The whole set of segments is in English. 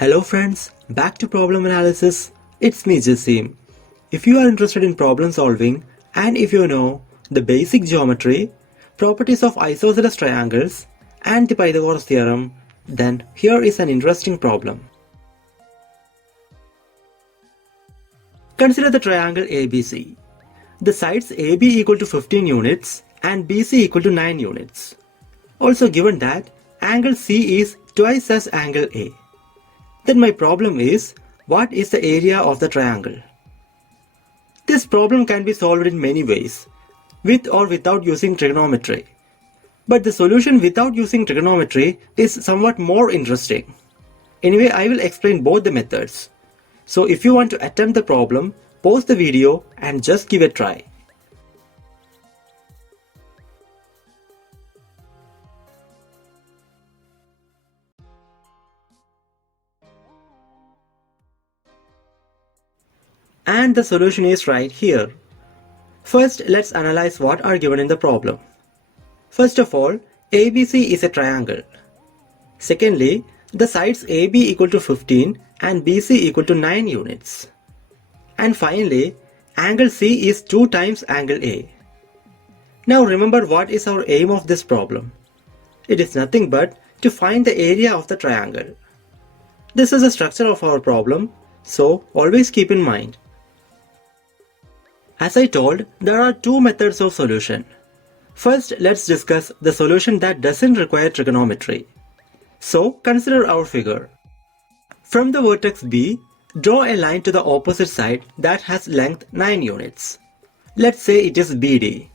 Hello friends, back to problem analysis. It's me Jassim. If you are interested in problem solving and if you know the basic geometry, properties of isosceles triangles and the Pythagoras theorem, then here is an interesting problem. Consider the triangle ABC. The sides AB equal to 15 units and BC equal to 9 units. Also given that angle C is twice as angle A. Then my problem is, what is the area of the triangle? This problem can be solved in many ways, with or without using trigonometry. But the solution without using trigonometry is somewhat more interesting. Anyway, I will explain both the methods. So if you want to attempt the problem, pause the video and just give it a try. And the solution is right here. First, let's analyze what are given in the problem. First of all, ABC is a triangle. Secondly, the sides AB equal to 15 and BC equal to 9 units. And finally, angle C is 2 times angle A. Now remember what is our aim of this problem. It is nothing but to find the area of the triangle. This is the structure of our problem, so always keep in mind. As I told, there are two methods of solution. First, let's discuss the solution that doesn't require trigonometry. So, consider our figure. From the vertex B, draw a line to the opposite side that has length 9 units. Let's say it is BD.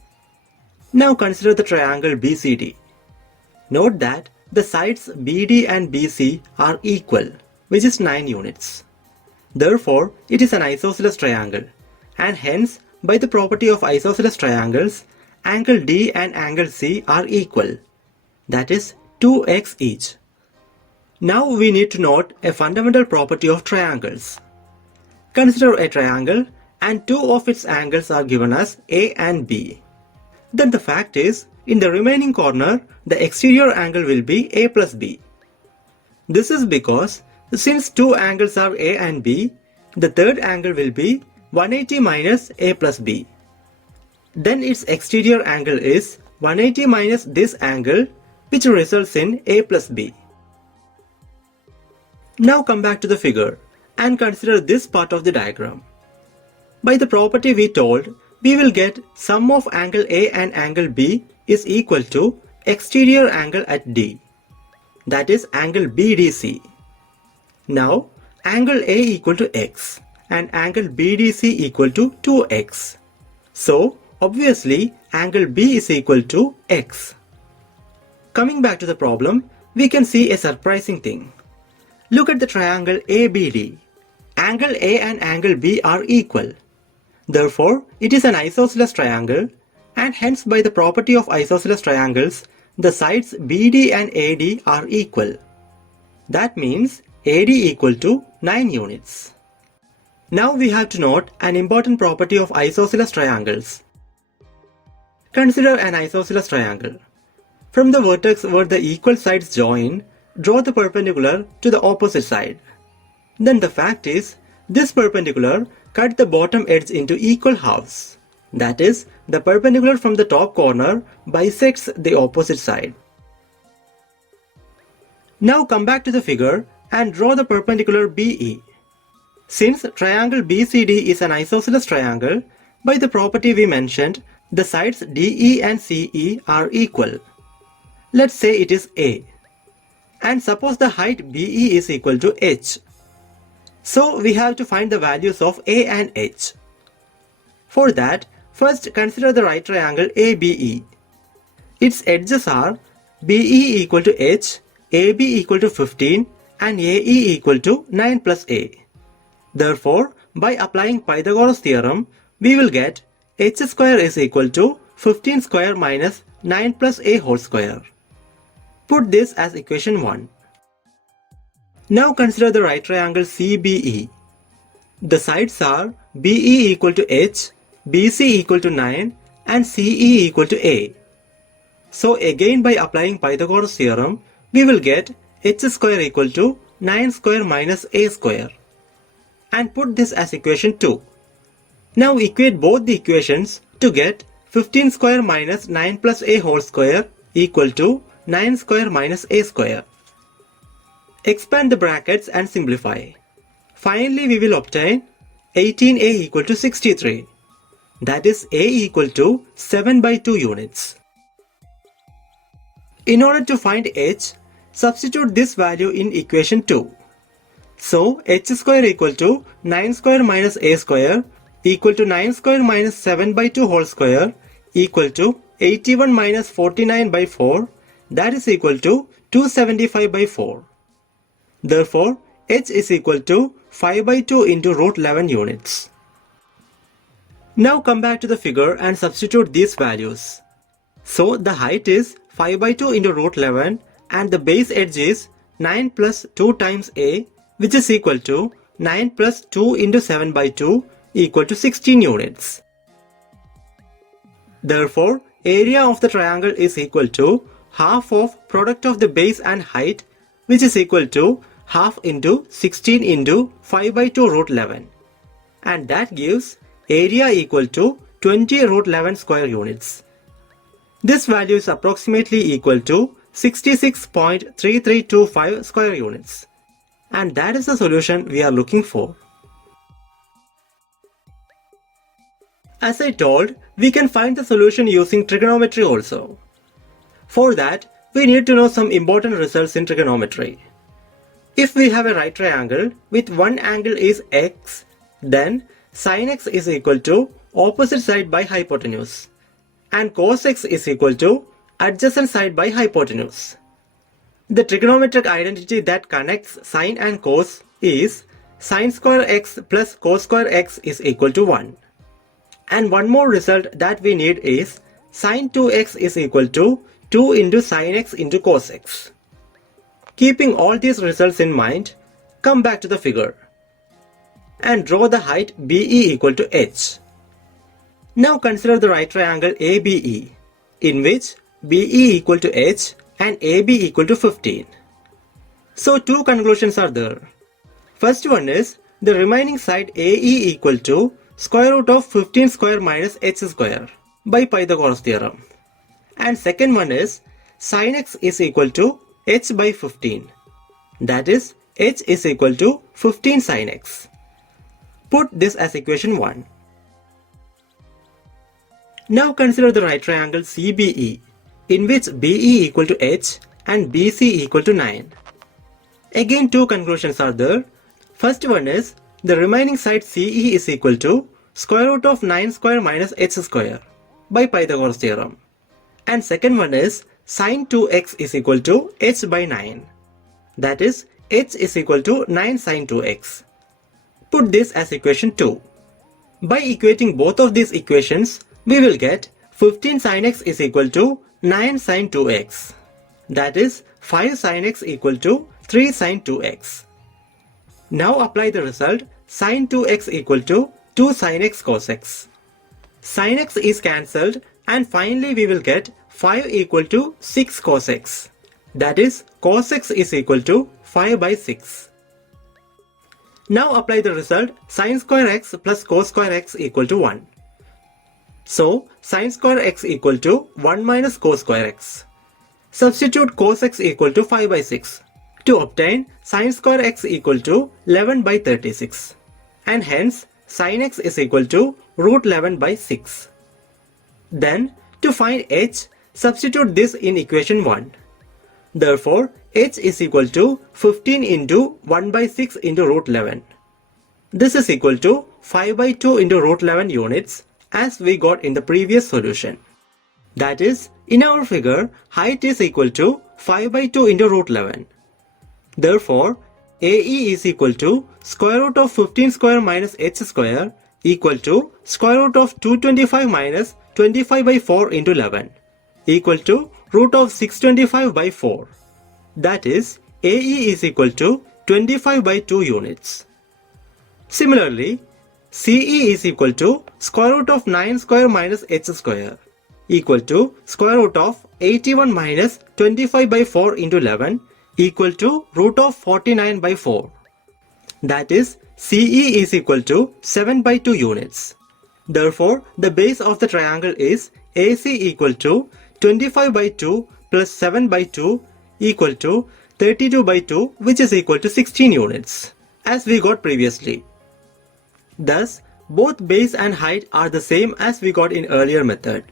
Now consider the triangle BCD. Note that the sides BD and BC are equal, which is 9 units. Therefore, it is an isosceles triangle, and hence, by the property of isosceles triangles, angle D and angle C are equal, that is 2x each. Now we need to note a fundamental property of triangles. Consider a triangle and two of its angles are given as A and B. Then the fact is, in the remaining corner, the exterior angle will be A plus B. This is because since two angles are A and B, the third angle will be 180 minus A plus B. Then its exterior angle is 180 minus this angle, which results in A plus B. Now come back to the figure and consider this part of the diagram. By the property we told, we will get sum of angle A and angle B is equal to exterior angle at D, that is angle BDC. Now, angle A equal to x and angle BDC equal to 2x. So, obviously, angle B is equal to x. Coming back to the problem, we can see a surprising thing. Look at the triangle ABD. Angle A and angle B are equal. Therefore, it is an isosceles triangle, and hence by the property of isosceles triangles, the sides BD and AD are equal. That means AD equal to 9 units. Now we have to note an important property of isosceles triangles. Consider an isosceles triangle. From the vertex where the equal sides join, draw the perpendicular to the opposite side. Then the fact is, this perpendicular cut the bottom edge into equal halves. That is, the perpendicular from the top corner bisects the opposite side. Now come back to the figure and draw the perpendicular BE. Since triangle BCD is an isosceles triangle, by the property we mentioned, the sides DE and CE are equal. Let's say it is A. And suppose the height BE is equal to h. So we have to find the values of A and h. For that, first consider the right triangle ABE. Its edges are BE equal to h, AB equal to 15 and AE equal to 9 plus A. Therefore, by applying Pythagoras theorem, we will get h square is equal to 15 square minus 9 plus A whole square. Put this as equation 1. Now consider the right triangle CBE. The sides are BE equal to h, BC equal to 9 and CE equal to A. So again by applying Pythagoras theorem, we will get h square equal to 9 square minus a square. And put this as equation 2. Now equate both the equations to get 15 square minus 9 plus a whole square equal to 9 square minus a square. Expand the brackets and simplify. Finally, we will obtain 18a equal to 63. That is a equal to 7 by 2 units. In order to find h, substitute this value in equation 2. So h square equal to 9 square minus a square equal to 9 square minus 7 by 2 whole square equal to 81 minus 49 by 4, that is equal to 275 by 4. Therefore, h is equal to 5 by 2 into root 11 units. Now come back to the figure and substitute these values. So the height is 5 by 2 into root 11 and the base edge is 9 plus 2 times a, which is equal to 9 plus 2 into 7 by 2 equal to 16 units. Therefore, area of the triangle is equal to half of product of the base and height, which is equal to half into 16 into 5 by 2 root 11. And that gives area equal to 20 root 11 square units. This value is approximately equal to 66.3325 square units. And that is the solution we are looking for. As I told, we can find the solution using trigonometry also. For that, we need to know some important results in trigonometry. If we have a right triangle with one angle is x, then sin x is equal to opposite side by hypotenuse and cos x is equal to adjacent side by hypotenuse. The trigonometric identity that connects sin and cos is sin square x plus cos square x is equal to 1. And one more result that we need is sin 2x is equal to 2 into sin x into cos x. Keeping all these results in mind, come back to the figure and draw the height BE equal to h. Now consider the right triangle ABE, in which BE equal to h and AB equal to 15. So two conclusions are there. First one is the remaining side AE equal to square root of 15 square minus h square by Pythagoras theorem. And second one is sin x is equal to h by 15. That is h is equal to 15 sin x. Put this as equation 1. Now consider the right triangle CBE, in which BE equal to h and BC equal to 9. Again two conclusions are there. First one is the remaining side CE is equal to square root of 9 square minus h square by Pythagoras theorem. And second one is sin 2x is equal to h by 9. That is h is equal to 9 sin 2x. Put this as equation 2. By equating both of these equations, we will get 15 sin x is equal to 9 sin 2x. That is 5 sin x equal to 3 sin 2x. Now apply the result sin 2x equal to 2 sin x cos x. Sin x is cancelled and finally we will get 5 equal to 6 cos x. That is cos x is equal to 5 by 6. Now apply the result sin square x plus cos square x equal to 1. So sin square x equal to 1 minus cos square x. Substitute cos x equal to 5 by 6 to obtain sin square x equal to 11 by 36. And hence sin x is equal to root 11 by 6. Then to find h, substitute this in equation 1. Therefore, h is equal to 15 into 1 by 6 into root 11. This is equal to 5 by 2 into root 11 units as we got in the previous solution. That is, in our figure, height is equal to 5 by 2 into root 11. Therefore, AE is equal to square root of 15 square minus h square equal to square root of 225 minus 25 by 4 into 11 equal to root of 625 by 4. That is, AE is equal to 25 by 2 units. Similarly, CE is equal to square root of 9 square minus h square equal to square root of 81 minus 25 by 4 into 11 equal to root of 49 by 4. That is, CE is equal to 7 by 2 units. Therefore, the base of the triangle is AC equal to 25 by 2 plus 7 by 2 equal to 32 by 2, which is equal to 16 units, as we got previously. Thus, both base and height are the same as we got in earlier method.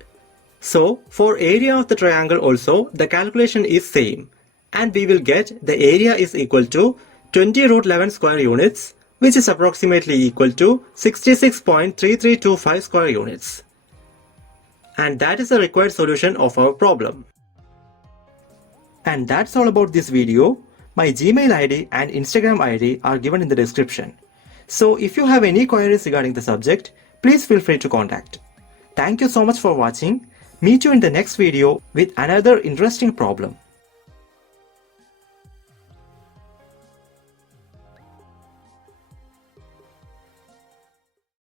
So, for area of the triangle also, the calculation is same, and we will get the area is equal to 20 root 11 square units, which is approximately equal to 66.3325 square units. And that is the required solution of our problem. And that's all about this video. My Gmail ID and Instagram ID are given in the description. So if you have any queries regarding the subject, please feel free to contact. Thank you so much for watching. Meet you in the next video with another interesting problem.